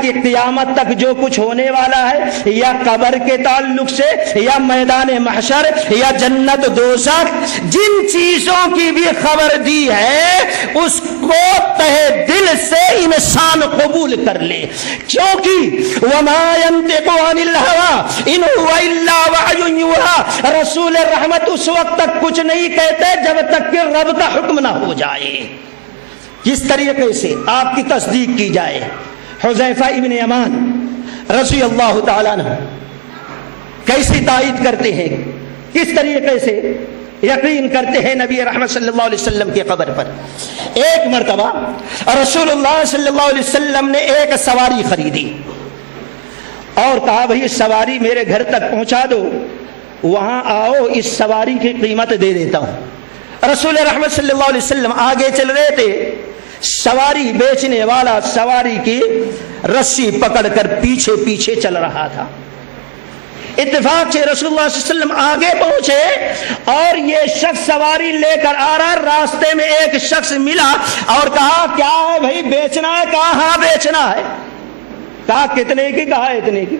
کہ قیامت تک جو کچھ ہونے والا ہے یا قبر کے تعلق سے یا میدان محشر یا جنت دوزخ جن چیزوں کی بھی خبر دی ہے اس کو تہ دل سے انسان قبول کر لے، کیونکہ وما ينطق عن الهوى ان هو الا وحی یوحی، رسول رحمت اس وقت تک کچھ نہیں کہتے جب تک کہ رب کا حکم نہ ہو جائے۔ کس طریقے سے آپ کی تصدیق کی جائے؟ حذیفہ ابن یمان رضی اللہ تعالیٰ عنہ کیسی تائید کرتے ہیں، کس طریقے سے یقین کرتے ہیں نبی رحمت صلی اللہ علیہ وسلم کی قبر پر۔ ایک مرتبہ رسول اللہ صلی اللہ علیہ وسلم نے ایک سواری خریدی اور کہا بھئی سواری میرے گھر تک پہنچا دو، وہاں آؤ اس سواری کی قیمت دے دیتا ہوں۔ رسول رحمت صلی اللہ علیہ وسلم آگے چل رہے تھے، سواری بیچنے والا سواری کی رسی پکڑ کر پیچھے پیچھے چل رہا تھا۔ اتفاق سے رسول اللہ صلی اللہ علیہ وسلم آگے پہنچے اور یہ شخص سواری لے کر آ رہا، راستے میں ایک شخص ملا اور کہا کیا ہے بھائی بیچنا ہے؟ کہا ہاں بیچنا ہے۔ کہا کتنے کی؟ کہا اتنے کی۔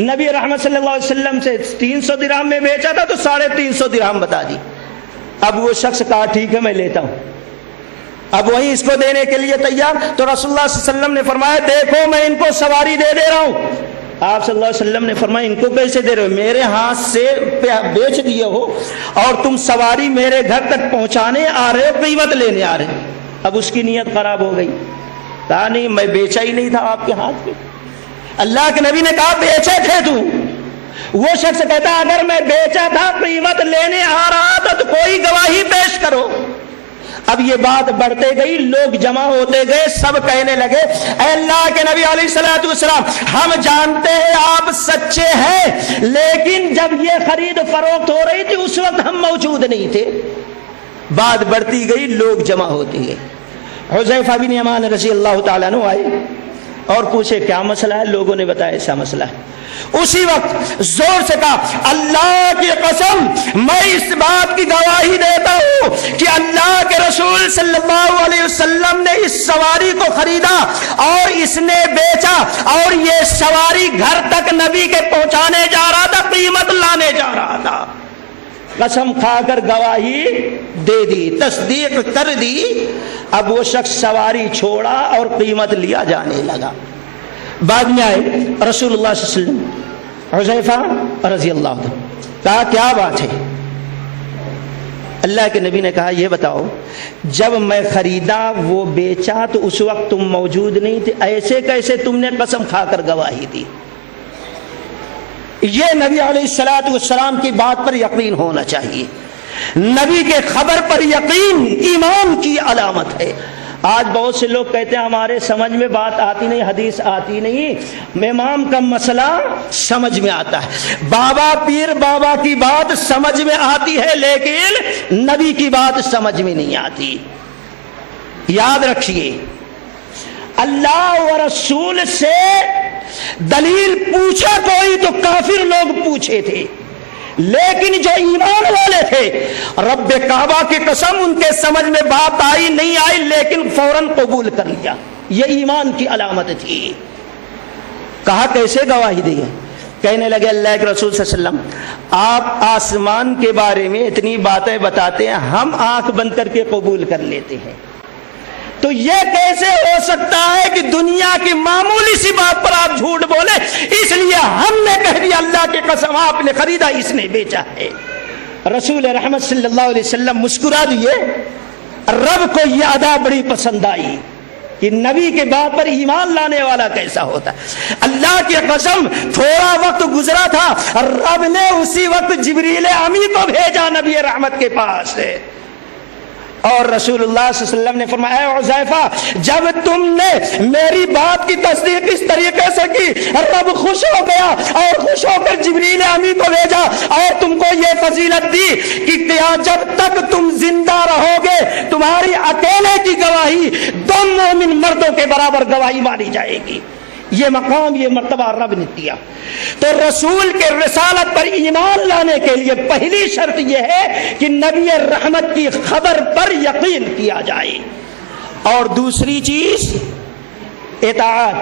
نبی رحمت صلی اللہ علیہ وسلم سے 300 درہم میں بیچا تھا تو 350 درہم بتا دی۔ اب وہ شخص کہا ٹھیک ہے میں لیتا ہوں، اب وہیں اس کو دینے کے لیے تیار۔ تو رسول اللہ صلی اللہ علیہ وسلم نے فرمایا دیکھو میں ان کو سواری دے دے رہا ہوں۔ آپ صلی اللہ علیہ وسلم نے فرمایا ان کو کیسے دے رہے ہو؟ میرے ہاتھ سے بیچ دیے ہو اور تم سواری میرے گھر تک پہنچانے آ رہے ہو، قیمت لینے آ رہے ہو۔ اب اس کی نیت خراب ہو گئی، کہا نہیں میں بیچا ہی نہیں تھا آپ کے ہاتھ میں۔ اللہ کے نبی نے کہا بیچے تھے تو؟ وہ شخص کہتا اگر میں بیچا تھا قیمت لینے آ رہا تھا تو کوئی گواہی پیش کرو۔ اب یہ بات بڑھتے گئی، لوگ جمع ہوتے گئے، سب کہنے لگے اے اللہ کے نبی علیہ الصلوۃ والسلام ہم جانتے ہیں آپ سچے ہیں، لیکن جب یہ خرید فروخت ہو رہی تھی اس وقت ہم موجود نہیں تھے۔ بات بڑھتی گئی، لوگ جمع ہوتے گئے۔ حذیفہ بن یمان رضی اللہ تعالیٰ عنہ آئے اور پوچھے کیا مسئلہ ہے؟ لوگوں نے بتایا ایسا مسئلہ ہے۔ اسی وقت زور سے کہا اللہ کی قسم میں اس بات کی گواہی دیتا ہوں کہ اللہ کے رسول صلی اللہ علیہ وسلم نے اس سواری کو خریدا اور اس نے بیچا اور یہ سواری گھر تک نبی کے پہنچانے جا رہا تھا، قیمت لانے جا رہا تھا۔ قسم کھا کر گواہی دے دی، تصدیق کر دی۔ اب وہ شخص سواری چھوڑا اور قیمت لیا جانے لگا۔ بعد میں آئے رسول اللہ صلی اللہ علیہ وسلم، حذیفہ رضی اللہ عنہ، کہا کیا بات ہے؟ اللہ کے نبی نے کہا یہ بتاؤ جب میں خریدا وہ بیچا تو اس وقت تم موجود نہیں تھے، ایسے کیسے تم نے قسم کھا کر گواہی دی؟ یہ نبی علیہ الصلوۃ والسلام کی بات پر یقین ہونا چاہیے۔ نبی کے خبر پر یقین ایمان کی علامت ہے۔ آج بہت سے لوگ کہتے ہیں ہمارے سمجھ میں بات آتی نہیں، حدیث آتی نہیں، امام کا مسئلہ سمجھ میں آتا ہے، بابا پیر بابا کی بات سمجھ میں آتی ہے لیکن نبی کی بات سمجھ میں نہیں آتی۔ یاد رکھیے اللہ و رسول سے دلیل پوچھا کوئی تو کافر لوگ پوچھے تھے، لیکن جو ایمان والے تھے رب کعبہ کی قسم ان کے سمجھ میں بات آئی نہیں آئی لیکن فوراً قبول کر لیا، یہ ایمان کی علامت تھی۔ کہا کیسے گواہی دی؟ کہنے لگے اللہ کے رسول صلی اللہ علیہ وسلم آپ آسمان کے بارے میں اتنی باتیں بتاتے ہیں، ہم آنکھ بند کر کے قبول کر لیتے ہیں، تو یہ کیسے ہو سکتا ہے کہ دنیا کی معمولی سی بات پر آپ جھوٹ بولے؟ اس لیے ہم نے کہہ دیا اللہ کی قسم آپ نے خریدا اس نے بیچا ہے۔ رسول رحمت صلی اللہ علیہ وسلم مسکرا دیے۔ رب کو یہ ادا بڑی پسند آئی کہ نبی کے بات پر ایمان لانے والا کیسا ہوتا ہے۔ اللہ کی قسم تھوڑا وقت گزرا تھا، رب نے اسی وقت جبریل امی کو بھیجا نبی رحمت کے پاس، اور رسول اللہ صلی اللہ علیہ وسلم نے فرمایا اے حذیفہ جب تم نے میری بات کی تصدیق اس طریقے سے کی رب خوش ہو گیا اور خوش ہو کر جبریل امی کو بھیجا اور تم کو یہ فضیلت دی کہ جب تک تم زندہ رہو گے تمہاری اکیلے کی گواہی 2 مومن مردوں کے برابر گواہی مانی جائے گی۔ یہ مقام یہ مرتبہ رب نے دیا۔ تو رسول کے رسالت پر ایمان لانے کے لیے پہلی شرط یہ ہے کہ نبی رحمت کی خبر پر یقین کیا جائے، اور دوسری چیز اطاعت،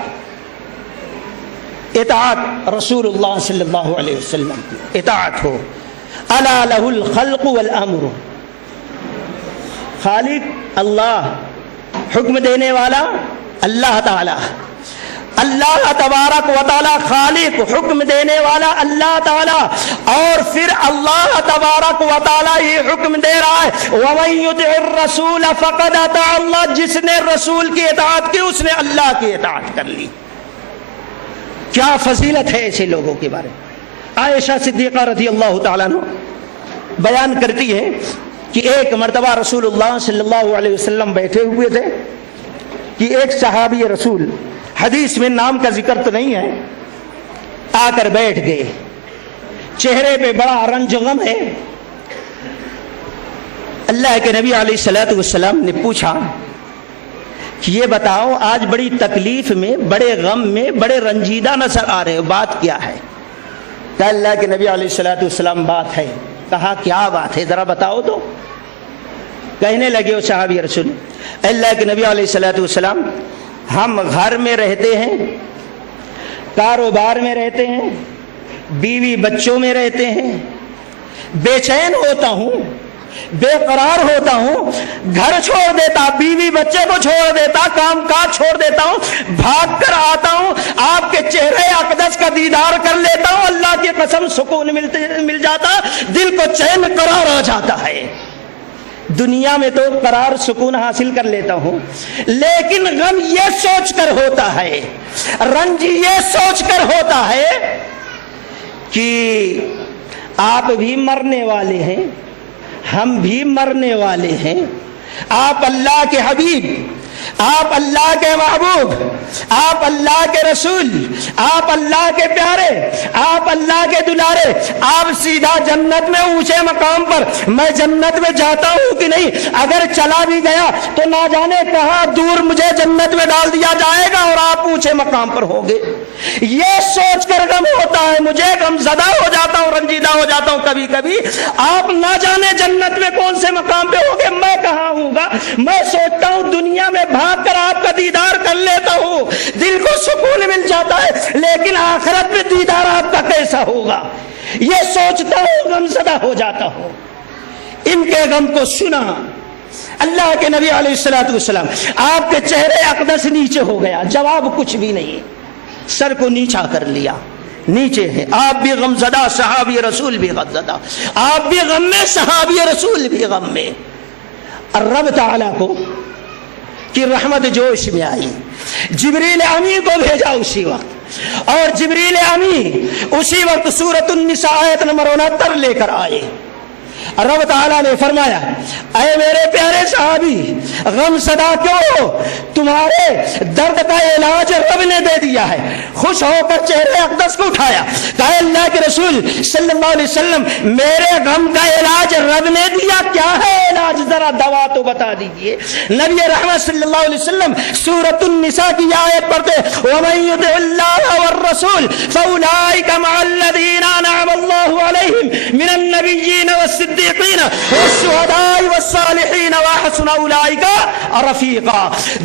اطاعت رسول اللہ صلی اللہ علیہ وسلم کی اطاعت ہو. الا لہ الخلق والامر، خالق اللہ، حکم دینے والا اللہ تعالی، اللہ تبارک و تعالی خالق، حکم دینے والا اللہ تعالی، اور پھر اللہ تبارک و تعالی یہ حکم دے رہا ہے وَمَن يُطِعِ الرَّسُولَ فَقَدْ أَطَاعَ اللَّهَ، جس نے رسول کی اطاعت کی اس نے اللہ کی اطاعت کر لی. کیا فضیلت ہے ایسے لوگوں کے بارے میں. عائشہ صدیقہ رضی اللہ تعالیٰ عنہ بیان کرتی ہے کہ ایک مرتبہ رسول اللہ صلی اللہ علیہ وسلم بیٹھے ہوئے تھے کہ ایک صحابی رسول، حدیث میں نام کا ذکر تو نہیں ہے، آ کر بیٹھ گئے. چہرے پہ بڑا رنج غم ہے. اللہ کے نبی علیہ الصلوۃ والسلام نے پوچھا کہ یہ بتاؤ آج بڑی تکلیف میں، بڑے غم میں، بڑے رنجیدہ نظر آ رہے ہو، بات کیا ہے؟ کہ اللہ کے نبی علیہ الصلوۃ والسلام بات ہے. کہا کیا بات ہے ذرا بتاؤ تو. کہنے لگے وہ صحابی رسول، اللہ کے نبی علیہ الصلوۃ والسلام ہم گھر میں رہتے ہیں، کاروبار میں رہتے ہیں، بیوی بچوں میں رہتے ہیں، بے چین ہوتا ہوں، بے قرار ہوتا ہوں، گھر چھوڑ دیتا، بیوی بچے کو چھوڑ دیتا، کام کاج چھوڑ دیتا ہوں، بھاگ کر آتا ہوں، آپ کے چہرے اقدس کا دیدار کر لیتا ہوں، اللہ کی قسم سکون مل جاتا، دل کو چین قرار آ جاتا ہے. دنیا میں تو قرار سکون حاصل کر لیتا ہوں، لیکن غم یہ سوچ کر ہوتا ہے، رنج یہ سوچ کر ہوتا ہے کہ آپ بھی مرنے والے ہیں، ہم بھی مرنے والے ہیں. آپ اللہ کے حبیب، آپ اللہ کے محبوب، آپ اللہ کے رسول، آپ اللہ کے پیارے، آپ اللہ کے دلارے، آپ سیدھا جنت میں اونچے مقام پر، میں جنت میں جاتا ہوں کہ نہیں، اگر چلا بھی گیا تو نہ جانے کہاں دور مجھے جنت میں ڈال دیا جائے گا اور آپ اونچے مقام پر ہوں گے. یہ سوچ کر غم ہوتا ہے، مجھے غم زدہ ہو جاتا ہوں، رنجیدہ ہو جاتا ہوں کبھی کبھی. آپ نہ جانے جنت میں کون سے مقام پہ ہوگے، میں کہاں ہوں گا. میں سوچتا ہوں دنیا میں بھاگ کر آپ کا دیدار کر لیتا ہوں، دل کو سکون مل جاتا ہے، لیکن آخرت میں دیدار آپ کا کیسا ہوگا یہ سوچتا ہوں، غم زدہ ہو جاتا ہوں. ان کے غم کو سنا اللہ کے نبی علیہ الصلوۃ والسلام. آپ کے چہرے اقدس نیچے ہو گیا، جواب کچھ بھی نہیں، سر کو نیچا کر لیا، نیچے ہے. آپ بھی غم زدہ، صحابی رسول بھی غم زدہ، آپ بھی غم میں، صحابی رسول بھی غم میں. رب تعالیٰ کو کی رحمت جوش میں آئی، جبریل امی کو بھیجا اسی وقت، اور جبریل امی اسی وقت سورۃ النساء آیت نمبر 69 لے کر آئے. رب تعالیٰ نے فرمایا اے میرے پیارے صحابی غم زدہ کیوں ہو، تمہارے درد کا علاج رب نے دے دیا ہے. خوش ہو کر چہرے اقدس کو اٹھایا، کہا اللہ کے رسول صلی اللہ علیہ وسلم میرے غم کا علاج رب نے دیا، کیا ہے علاج، ذرا دوا تو بتا دیجئے. نبی رحمت صلی اللہ علیہ وسلم سورۃ النساء کی آیت پڑھتے وَمَن يُطِعِ اللَّهَ وَالرَّسُولَ فَأُولَٰئِكَ مَعَ الَّذِينَ أَنْعَمَ اللَّهُ عَلَيْهِمْ مِنَ النَّبِيِّينَ وَالصِّدِّيقِينَ والشهداء والصالحين وحسن اولئك رفیقا.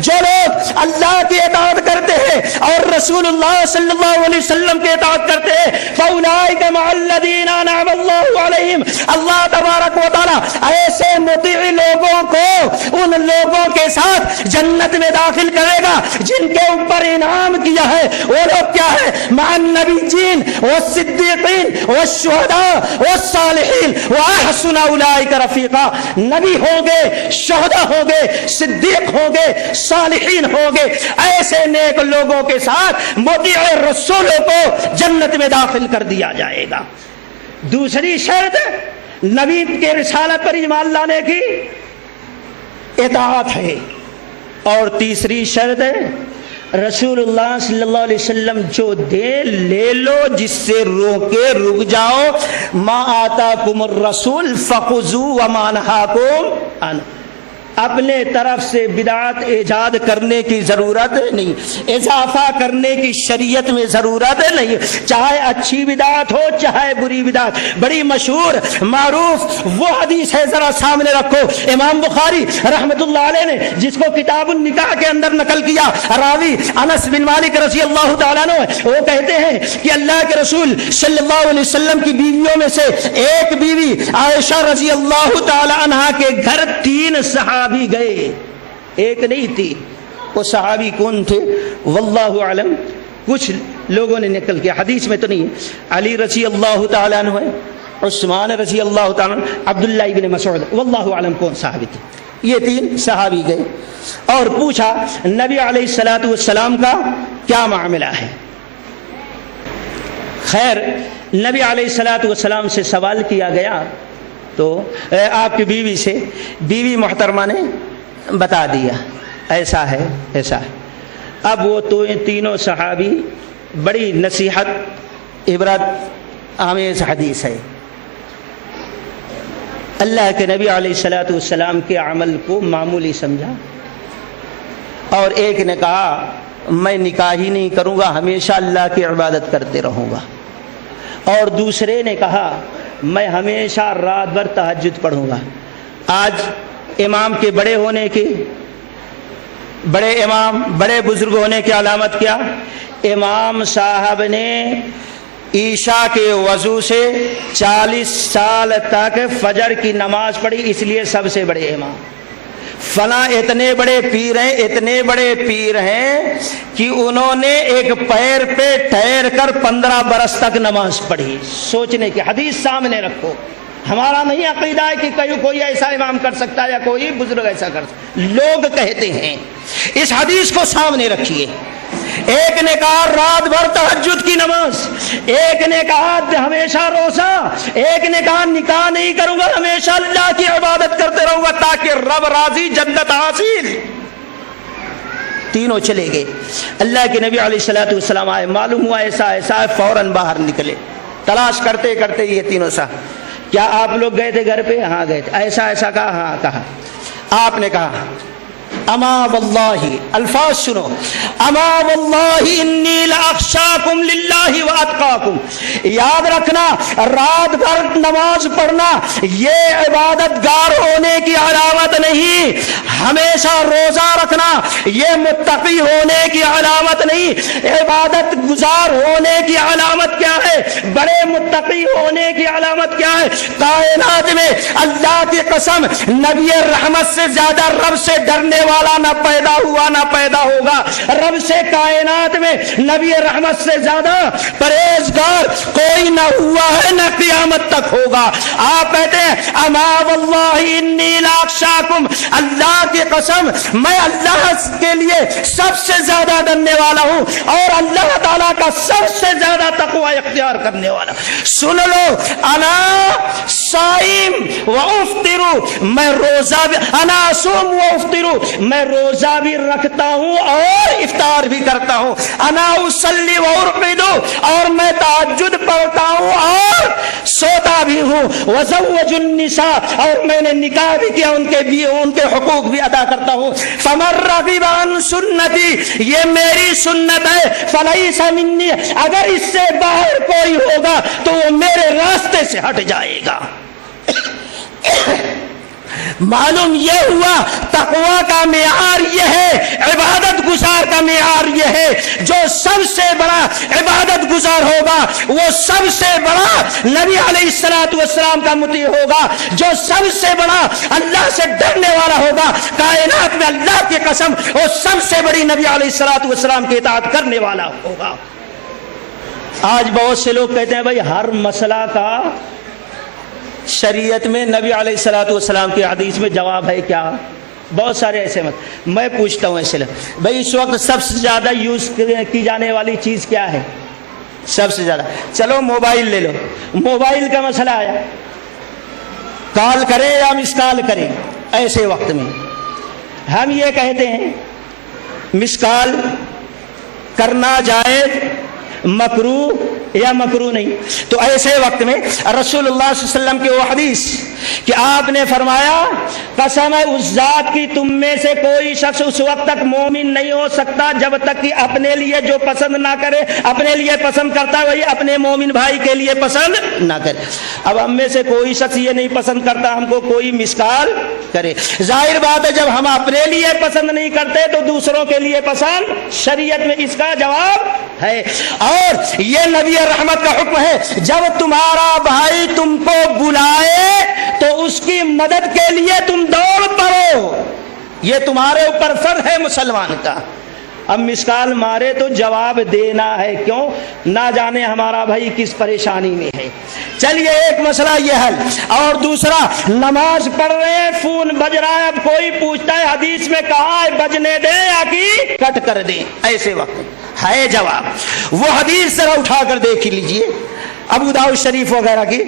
جو لوگ اللہ کی اطاعت کرتے ہیں اور رسول اللہ صلی اللہ علیہ وسلم کی اطاعت کرتے ہیں فاولئک مع الذین انعم اللہ علیہم، اللہ تبارک و تعالی ایسے مطیع لوگوں کو ان لوگوں کے ساتھ جنت میں داخل کرے گا جن کے اوپر انعام کیا ہے. وہ لوگ کیا ہے، مع النبیین والصدیقین والشہداء والصالحین وحسن اولئک رفیقا. نبی ہوں گے، شہداء ہوں گے، صدیق ہوں گے، صالحین ہوں گے، ایسے نیک لوگوں کے ساتھ مطیع رسولوں کو جنت میں داخل کر دیا جائے گا. دوسری شرط نبی کے رسالت پر ایمان لانے کی اطاعت ہے، اور تیسری شرط ہے رسول اللہ صلی اللہ علیہ وسلم جو دے لے لو، جس سے روکے رک جاؤ. ما آتاکم الرسول فخذوہ وما نہاکم عنہ. اپنے طرف سے بدعت ایجاد کرنے کی ضرورت نہیں، اضافہ کرنے کی شریعت میں ضرورت نہیں، چاہے اچھی بدعت ہو چاہے بری بدعت۔ بڑی مشہور معروف وہ حدیث ہے، ذرا سامنے رکھو، امام بخاری رحمت اللہ علیہ نے جس کو کتاب النکاح کے اندر نقل کیا، راوی انس بن مالک رضی اللہ تعالیٰ عنہ، وہ کہتے ہیں کہ اللہ کے رسول صلی اللہ علیہ وسلم کی بیویوں میں سے ایک بیوی عائشہ رضی اللہ تعالی عنہا کے گھر 3 صحابی گئے، ایک نہیں 3۔ وہ صحابی کون تھے واللہ اعلم، کچھ لوگوں نے نقل کیا، حدیث میں تو نہیں ہے۔ علی رضی اللہ تعالی عنہ ہے، عثمان رضی اللہ تعالی عنہ، عبداللہ ابن مسعود، واللہ اعلم کون صحابی تھے۔ یہ 3 صحابی گئے اور پوچھا نبی علیہ الصلوۃ والسلام کا کیا معاملہ ہے۔ خیر نبی علیہ الصلوۃ والسلام سے سوال کیا گیا تو آپ کی بیوی سے، بیوی محترمہ نے بتا دیا ایسا ہے ایسا ہے۔ اب وہ تو تینوں صحابی، بڑی نصیحت عبرت آمیز حدیث ہے، اللہ کے نبی علیہ الصلوۃ والسلام کے عمل کو معمولی سمجھا، اور ایک نے کہا میں نکاح ہی نہیں کروں گا، ہمیشہ اللہ کی عبادت کرتے رہوں گا، اور دوسرے نے کہا میں ہمیشہ رات بھر تہجد پڑھوں گا۔ آج امام کے بڑے ہونے کی، بڑے امام بڑے بزرگ ہونے کی علامت کیا؟ امام صاحب نے عشاء کے وضو سے 40 سال تک فجر کی نماز پڑھی، اس لیے سب سے بڑے امام۔ فلاں اتنے بڑے پیر ہیں، اتنے بڑے پیر ہیں کہ انہوں نے ایک پیر پہ ٹھہر کر 15 برس تک نماز پڑھی۔ سوچنے کی حدیث سامنے رکھو، ہمارا نہیں عقیدہ ہے کہ کوئی ایسا امام کر سکتا ہے یا کوئی بزرگ ایسا کر سکتا، لوگ کہتے ہیں۔ اس حدیث کو سامنے رکھیے، ایک نے کہا رات بھر تہجد کی نماز، ایک نے کہا ہمیشہ روزہ، ایک نے کہا نکاح نہیں کروں گا، ہمیشہ اللہ کی عبادت کرتے رہوں گا تاکہ رب راضی، جنت حاصل۔ تینوں چلے گئے، اللہ کے نبی علیہ الصلوۃ والسلام آئے، معلوم ہوا ایسا ایسا ہے، فوراً باہر نکلے، تلاش کرتے کرتے یہ تینوں سا، کیا آپ لوگ گئے تھے گھر پہ؟ ہاں گئے تھے۔ ایسا ایسا کہا؟ ہاں کہا۔ آپ نے کہا اما واللہ، الفاظ سنو، اما واللہ انی لاخشاکم للہ واتقاکم، یاد رکھنا رات بھر نماز پڑھنا یہ عبادت گار ہونے کی علامت نہیں، ہمیشہ روزہ رکھنا یہ متقی ہونے کی علامت نہیں، عبادت گزار ہونے کی علامت کیا ہے؟ بڑے متقی ہونے کی علامت کیا ہے؟ کائنات میں اللہ کی قسم نبی رحمت سے زیادہ رب سے ڈرنے والا نہ پیدا ہوا نہ پیدا ہوگا، رب سے کائنات میں نبی رحمت سے زیادہ پرہیزگار کوئی نہ ہوا ہے نہ قیامت تک ہوگا۔ آپ کہتے ہیں اما واللہ انی لاخشاکم، اللہ کی قسم میں اللہ کے لیے سب سے زیادہ ڈرنے والا ہوں اور اللہ تعالیٰ کا سب سے زیادہ تقوی اختیار کرنے والا۔ سن لو، انا صائم و افطر، میں روزہ بھی، انا اصوم و افطر، میں روزہ بھی رکھتا ہوں اور افطار بھی کرتا ہوں، انا اصلی و ارقد، اور میں تہجد پڑھتا ہوں اور سوتا بھی ہوں، وزوج النساء، اور میں نے نکاح بھی کیا، ان کے حقوق بھی ادا کرتا ہوں، فمن رغب عن سنتی، یہ میری سنت ہے، فلیس منی، اگر اس سے باہر کوئی ہوگا تو وہ میرے راستے سے ہٹ جائے گا۔ معلوم یہ ہوا تقوی کا معیار یہ ہے، عبادت گزار کا معیار یہ ہے، جو سب سے بڑا عبادت گزار ہوگا وہ سب سے بڑا نبی علیہ الصلوۃ والسلام کا مطیع ہوگا، جو سب سے بڑا اللہ سے ڈرنے والا ہوگا کائنات میں، اللہ کی قسم وہ سب سے بڑی نبی علیہ الصلوۃ والسلام کی اطاعت کرنے والا ہوگا۔ آج بہت سے لوگ کہتے ہیں بھائی ہر مسئلہ کا شریعت میں نبی علیہ الصلوۃ والسلام کی حدیث میں جواب ہے کیا؟ بہت سارے ایسے مت، میں پوچھتا ہوں ایسے بھائی اس وقت سب سے زیادہ یوز کی جانے والی چیز کیا ہے؟ سب سے زیادہ، چلو موبائل لے لو، موبائل کا مسئلہ آیا، کال کریں یا مس کال کریں، ایسے وقت میں ہم یہ کہتے ہیں مس کال کرنا جائز مکروہ یا مکروہ نہیں. تو ایسے وقت میں رسول اللہ صلی اللہ علیہ وسلم کی وہ حدیث کہ آپ نے فرمایا قسم ہے اس ذات کی تم میں سے کوئی شخص اس وقت تک مومن نہیں ہو سکتا جب تک کہ اپنے لیے جو پسند نہ کرے, اپنے لیے پسند کرتا ہے وہی اپنے مومن بھائی کے لیے پسند نہ کرے. اب ہم میں سے کوئی شخص یہ نہیں پسند کرتا ہم کو کوئی مسکال کرے. ظاہر بات ہے جب ہم اپنے لیے پسند نہیں کرتے تو دوسروں کے لیے پسند, شریعت میں اس کا جواب ہے. اور یہ نبی رحمت کا حکم ہے جب تمہارا بھائی تم کو بلائے تو اس کی مدد کے لیے تم دوڑ پڑو, یہ تمہارے اوپر فرض ہے مسلمان کا. اب مسکال مارے تو جواب دینا ہے, کیوں نہ جانے ہمارا بھائی کس پریشانی میں ہے. چلیے ایک مسئلہ یہ حل. اور دوسرا نماز پڑھ رہے ہیں فون بج رہا ہے, اب کوئی پوچھتا ہے حدیث میں کہا ہے بجنے دیں یا کہ کٹ کر دیں, ایسے وقت ہے جواب. وہ حدیث ذرا اٹھا کر دیکھ لیجئے ابو داؤد شریف وغیرہ کی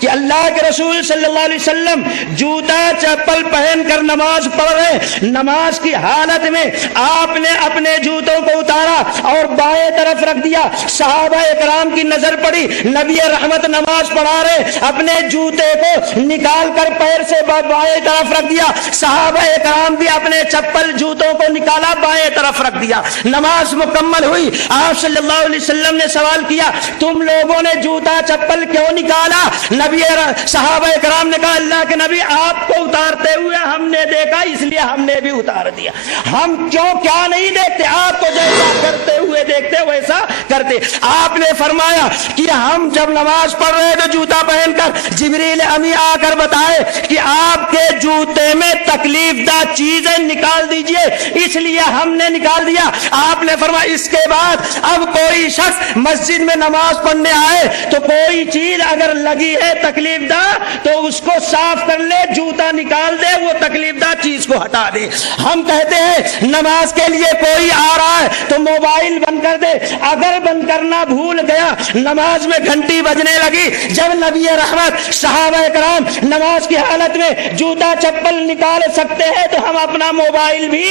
کہ اللہ کے رسول صلی اللہ علیہ وسلم جوتا چپل پہن کر نماز پڑھ رہے, نماز کی حالت میں آپ نے اپنے جوتوں کو اتارا اور بائیں طرف رکھ دیا. صحابہ اکرام کی نظر پڑی, نبی رحمت نماز پڑھا رہے, اپنے جوتے کو نکال کر پیر سے بائیں طرف رکھ دیا. صحابہ اکرام بھی اپنے چپل جوتوں کو نکالا بائیں طرف رکھ دیا. نماز مکمل ہوئی. آپ صلی اللہ علیہ وسلم نے سوال کیا تم لوگوں نے جوتا چپل کیوں نکالا؟ نبی صحابہ کرام نے کہا اللہ کے نبی آپ کو اتارتے ہوئے ہم نے دیکھا اس لیے ہم نے بھی اتار دیا. ہم کیا نہیں دیکھتے, آپ کو جیسا کرتے ہوئے دیکھتے ویسا کرتے. آپ نے فرمایا کہ ہم جب نماز پڑھ رہے تو جوتا پہن کر جبریل امی آ کر بتائے کہ آپ کے جوتے میں تکلیف دہ چیزیں نکال دیجئے, اس لیے ہم نے نکال دیا. آپ نے فرمایا اس کے بعد اب کوئی شخص مسجد میں نماز پڑھنے آئے تو کوئی چیز اگر لگی ہے تکلیف دہ تو اس کو صاف کر لے, جوتا نکال دے, وہ تکلیف دہ چیز کو ہٹا دے. ہم کہتے ہیں نماز کے لیے کوئی آ رہا ہے تو موبائل بند کر دے, اگر بند کرنا بھول گیا نماز میں گھنٹی بجنے لگی, جب نبی رحمت صحابہ کرام نماز کی حالت میں جوتا چپل نکال سکتے ہیں تو ہم اپنا موبائل بھی